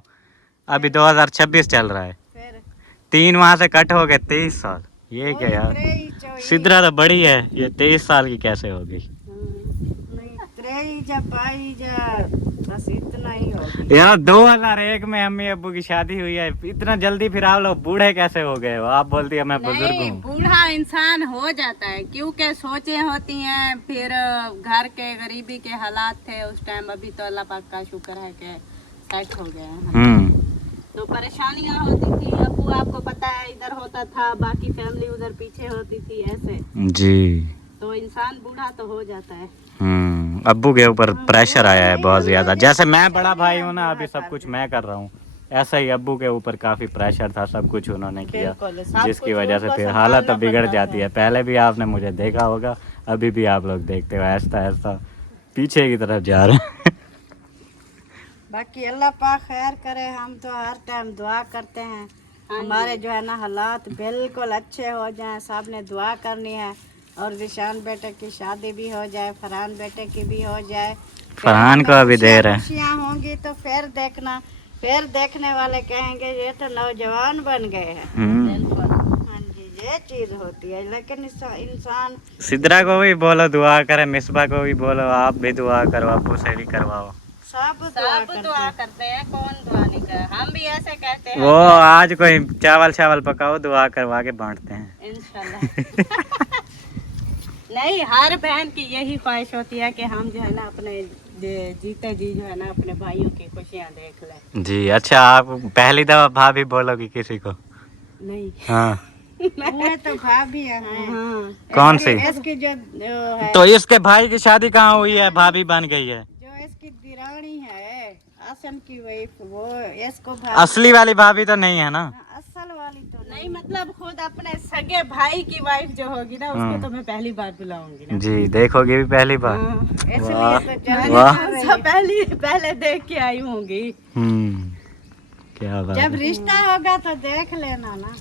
अभी 2026 चल रहा है, फिर 3 वहाँ से कट हो गए, 23 साल। ये क्या यार, 23 सिद्रा तो बड़ी है, ये 23 साल की कैसे होगी? 23 या 22 या बस इतना ही होगी। यार 2001 में अम्मी अब्बू की शादी हुई है, इतना जल्दी फिर आप लोग बूढ़े कैसे हो गए हो? आप बोलती है मैं बुजुर्ग नहीं, हूँ। बूढ़ा इंसान हो जाता है क्योंकि सोचें होती हैं, फिर घर के गरीबी के हालात थे उस टाइम, अभी तो अल्लाह पाक का शुक्र है कि सेट हो गए हैं। तो परेशानियां होती थी, अब्बू आपको पता है इधर होता था, बाकी फैमिली उधर पीछे होती थी ऐसे, जी। तो इंसान बूढ़ा तो हो जाता है। अब्बू के ऊपर प्रेशर आया है बहुत ज्यादा, जैसे मैं बड़ा भाई हूँ ना, अभी सब कुछ मैं कर रहा हूँ, ऐसा ही अब्बू के ऊपर काफी प्रेशर था, सब कुछ उन्होंने किया, जिसकी वजह से फिर हालत तो बिगड़ जाती है। पहले भी आपने मुझे देखा होगा, अभी भी आप लोग देखते हो, ऐसा ऐसा पीछे की तरफ जा रहे हैं। बाकी अल्लाह पाक खैर करे। हम तो हर टाइम दुआ करते हैं हमारे जो है ना हालात बिल्कुल अच्छे हो जाएं। साहब ने दुआ करनी है और जिशान बेटे की शादी भी हो जाए, फरहान बेटे की भी हो जाए। फरहान को अभी देर है। खुशियाँ होंगी तो फिर देखना, फिर देखने वाले कहेंगे ये तो नौजवान बन गए हैं। हाँ जी, ये चीज होती है। लेकिन इंसान सिद्रा को भी बोलो दुआ करे, मिसबा को भी बोलो आप भी दुआ करो, अब्बू से भी करवाओ। सब दुआ करते हैं, कौन दुआ नहीं कर। हम भी ऐसे कहते हैं। वो आज कोई चावल पकाओ, दुआ करवा के बांटते हैं इंशाल्लाह। नहीं, हर बहन की यही ख्वाहिश होती है कि हम जो है ना अपने जीते जी जो है ना अपने भाइयों की खुशियाँ देख लें। जी। अच्छा, आप पहली दफा भाभी बोलोगी किसी को? नहीं। हाँ। वो तो भाभी है। हाँ। कौन सी? इसकी जो है, तो इसके भाई की शादी कहाँ हुई है, भाभी बन गई है? जो इसकी दिरानी है आसन की वाइफ, वो इसको असली वाली भाभी तो नहीं है ना? असल वाली तो नहीं, मतलब खुद अपने सगे भाई की वाइफ जो होगी ना उसको तो मैं पहली बार बुलाऊंगी ना। जी। देखोगी भी पहली बार? इसलिए तो जल्दी वाह। कर रही है। पहले देख के आई होंगी। क्या बात जब है। रिश्ता होगा तो देख लेना ना,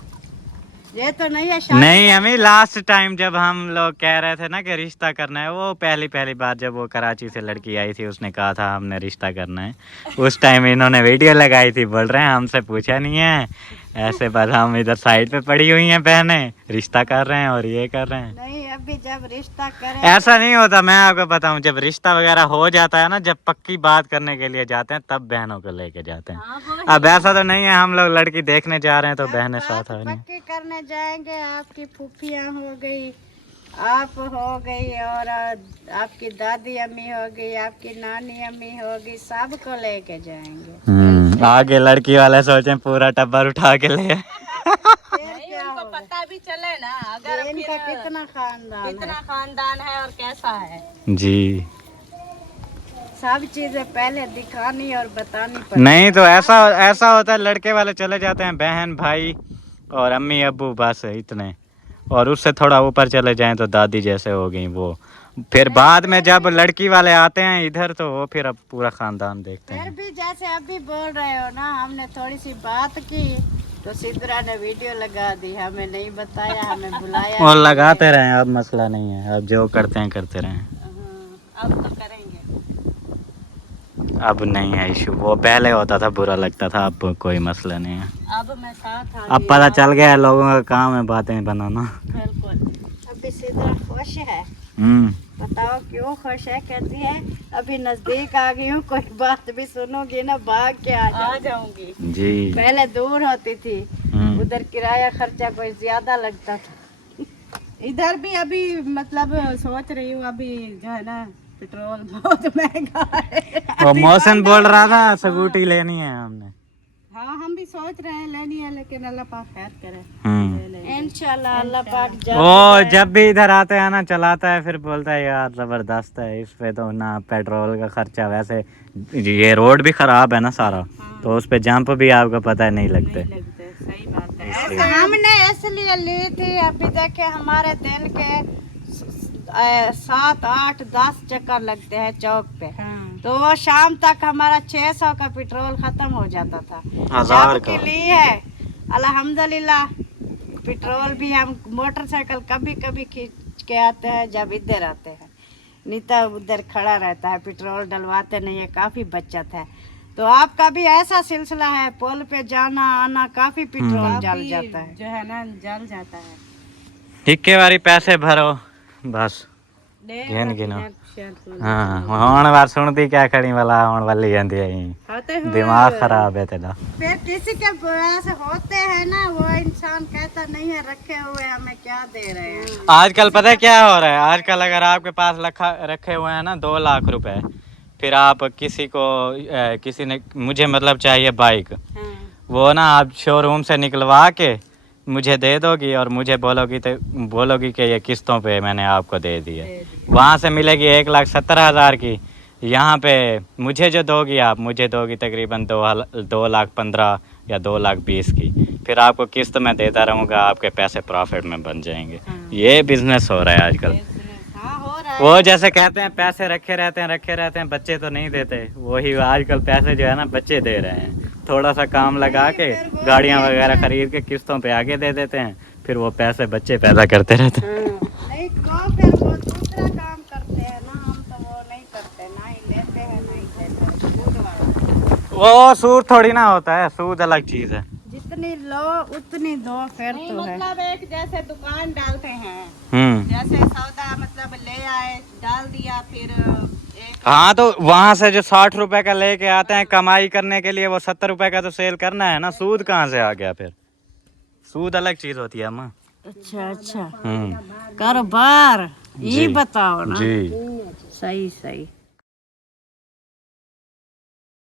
ये तो नहीं है शादी। नहीं, हमें लास्ट टाइम जब हम लोग कह रहे थे ना कि रिश्ता करना है, वो पहली बार जब वो कराची से लड़की आई थी उसने कहा था हमने रिश्ता करना है, उस टाइम इन्होंने वीडियो लगाई थी। बोल रहे हैं हमसे पूछा नहीं है, ऐसे बस हम इधर साइड पे पड़ी हुई हैं बहनें, रिश्ता कर रहे हैं और ये कर रहे हैं। नहीं, अभी जब रिश्ता करें ऐसा नहीं होता, मैं आपको बताऊं, जब रिश्ता वगैरह हो जाता है ना, जब पक्की बात करने के लिए जाते हैं तब बहनों को लेके जाते हैं। अब ऐसा तो नहीं है हम लोग लड़की देखने जा रहे हैं तो बहनें साथ आ रही हैं। पक्के करने जाएंगे। आपकी फूफियाँ हो गई, आप हो गई, और आपकी दादी अम्मी हो गई, आपकी नानी अम्मी हो गई, सबको लेके जाएंगे। आगे लड़की वाले सोचे पूरा टब्बर उठा के ले। नहीं, उनको पता भी चले ना अगर इनका कितना खानदान है और कैसा है। जी। सब चीजें पहले दिखानी और बतानी पड़ती। नहीं तो ऐसा होता है, लड़के वाले चले जाते हैं बहन भाई और अम्मी अब्बू, बस इतने, और उससे थोड़ा ऊपर चले जाएं तो दादी जैसे हो गई वो। फिर बाद में जब लड़की वाले आते हैं इधर तो वो फिर अब पूरा खानदान देखते फिर हैं। भी जैसे अभी बोल रहे हो ना, हमने थोड़ी सी बात की तो सिद्रा ने वीडियो लगा दी, हमें नहीं बताया, हमें बुलाया। और लगाते रहें, अब मसला नहीं है, अब जो करते हैं करते रहें। अब तो करेंगे। अब नहीं है इशू, वो पहले होता था बुरा लगता था, अब कोई मसला नहीं है। अब मैं साथ आ अब पता चल गया है लोगों का काम है बातें बनाना। बिल्कुल। अभी सिद्रा खुश है। बताओ क्यों खुश है? कहती है अभी नजदीक आ गई हूँ, कोई बात भी सुनोगी ना भाग के आ जाऊंगी। जी। पहले दूर होती थी, उधर किराया खर्चा कोई ज्यादा लगता था। इधर भी अभी मतलब सोच रही हूँ, अभी जो है ना पेट्रोल बहुत महंगा है। वो मौसम बोल रहा था स्कूटी लेनी है हमने। हाँ, हम भी सोच रहे हैं लेनी है, लेकिन अल्लाह पाक खैर करे। इंशाल्लाह अल्लाह पाक वो जब भी इधर आते हैं ना चलाता है, फिर बोलता है यार जबरदस्त है, इस पे तो ना पेट्रोल का खर्चा, वैसे ये रोड भी खराब है ना सारा, तो उस पे जंप भी आपको पता है नहीं लगते। सही बात है। हमने इसलिए ली थी, अभी देखे हमारे दिन के 7, 8, 10 चक्कर लगते हैं चौक पे, तो वो शाम तक हमारा 600 का पेट्रोल खत्म हो जाता था। 1000 जब की ली है अल्हम्दुलिल्लाह, पेट्रोल भी हम मोटरसाइकिल कभी कभी खींच के आते हैं जब इधर आते हैं, नहीं तो उधर खड़ा रहता है, पेट्रोल डलवाते नहीं है, काफी बचत है। तो आपका भी ऐसा सिलसिला है, पुल पे जाना आना काफी पेट्रोल जल जाता है, जो है ना जल जाता है। टिक्के वाली पैसे भरो बस गिन गिनो। हाँ, ਹੁਣ ਵਾਰ सुनती क्या खड़ी वाला ਹੁਣ वाली ਜਾਂਦੀ है, दिमाग खराब है तेरा। फिर किसी के ऐसे होते हैं ना, वो इंसान कहता नहीं है रखे हुए हमें क्या दे रहे हैं। आजकल पता है क्या हो रहा है, आजकल अगर आपके पास रखे हुए हैं ना 2 लाख रुपए, फिर आप किसी ने मुझे मतलब चाहिए बाइक, वो ना आप शोरूम से निकलवा के मुझे दे दोगी और मुझे बोलोगी कि ये किस्तों पे मैंने आपको दे दी है, वहाँ से मिलेगी 1,70,000 की, यहाँ पे मुझे जो दोगी आप मुझे दोगी तकरीबन 2,15,000 या 2,20,000 की, फिर आपको किस्त में देता रहूँगा, आपके पैसे प्रॉफिट में बन जाएंगे। ये बिजनेस हो रहा है आजकल। हाँ हो रहा वो जैसे कहते हैं पैसे रखे रहते हैं बच्चे तो नहीं देते, वही आजकल पैसे जो है ना बच्चे दे रहे हैं। थोड़ा सा काम लगा के गाड़ियां वगैरह खरीद के किस्तों पे आगे दे देते हैं, फिर वो पैसे बच्चे पैदा करते रहते हैं। नहीं तो फिर वो दूसरा काम करते हैं ना, हम तो वो नहीं करते, ना ही लेते हैं ना ही देते हैं। सूद वाला वो सूद थोड़ी ना होता है, सूद अलग चीज है। जितनी लो उतनी दो, फिर तो है मतलब एक जैसे दुकान डालते हैं, हम्म। जैसे सौदा मतलब ले आए डाल दिया, फिर एक हाँ तो वहां से जो 60 रुपए का लेके आते हैं कमाई करने के लिए, वो 70 रुपए का तो सेल करना है ना। सूद कहाँ से आ गया फिर? सूद अलग चीज होती है अम्मा। अच्छा कारोबार ये जी। बताओ ना। जी सही सही।